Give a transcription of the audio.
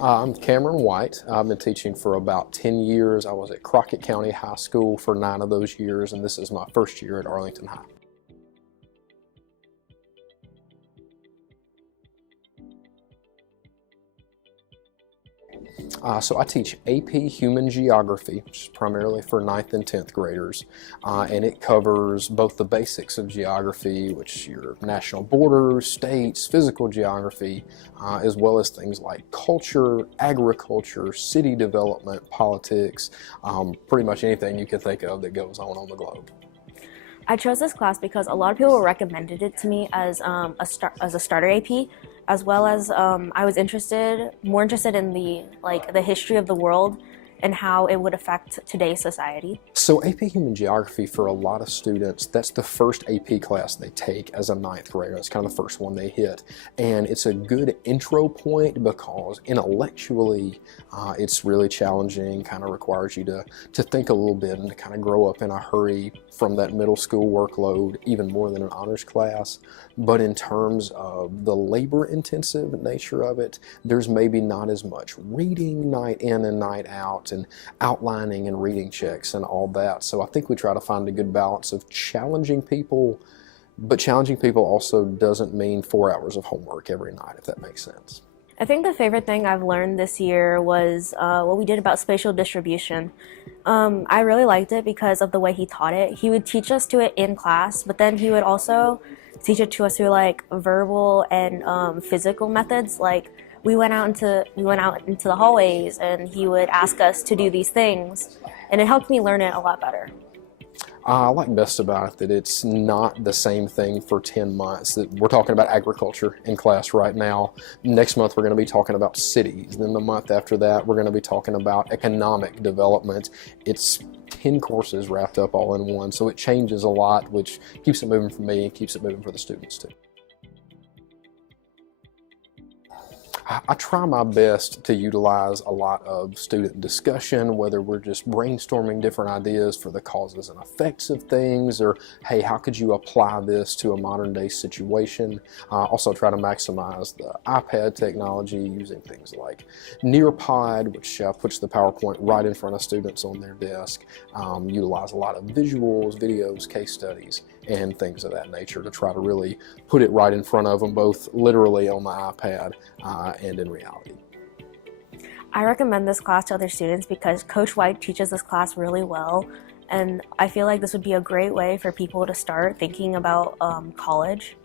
I'm Cameron White. I've been teaching for about 10 years. I was at Crockett County High School for 9 of those years, and this is my first year at Arlington High. So I teach AP Human Geography, which is primarily for 9th and 10th graders, and it covers both the basics of geography, which your national borders, states, physical geography, as well as things like culture, agriculture, city development, politics, pretty much anything you can think of that goes on the globe. I chose this class because a lot of people recommended it to me as a starter AP, as well as I was more interested in the history of the world and how it would affect today's society. So AP Human Geography, for a lot of students, that's the first AP class they take as a 9th grader. That's kind of the first one they hit. And it's a good intro point because intellectually it's really challenging, kind of requires you to think a little bit and to kind of grow up in a hurry from that middle school workload, even more than an honors class. But in terms of the labor-intensive nature of it, there's maybe not as much reading night in and night out and outlining and reading checks and all that. So I think we try to find a good balance of challenging people, but challenging people also doesn't mean 4 hours of homework every night, if that makes sense. I think the favorite thing I've learned this year was what we did about spatial distribution. I really liked it because of the way he taught it. He would teach us to it in class, but then he would also teach it to us through like verbal and physical methods. Like we went out into the hallways and he would ask us to do these things, and it helped me learn it a lot better. I like best about it that it's not the same thing for 10 months. That we're talking about agriculture in class right now. Next month we're going to be talking about cities. Then the month after that we're going to be talking about economic development. It's 10 courses wrapped up all in one, so it changes a lot, which keeps it moving for me and keeps it moving for the students too. I try my best to utilize a lot of student discussion, whether we're just brainstorming different ideas for the causes and effects of things, or hey, how could you apply this to a modern day situation? Also try to maximize the iPad technology using things like Nearpod, which puts the PowerPoint right in front of students on their desk. Utilize a lot of visuals, videos, case studies, and things of that nature to try to really put it right in front of them, both literally on the iPad and in reality. I recommend this class to other students because Coach White teaches this class really well, and I feel like this would be a great way for people to start thinking about college.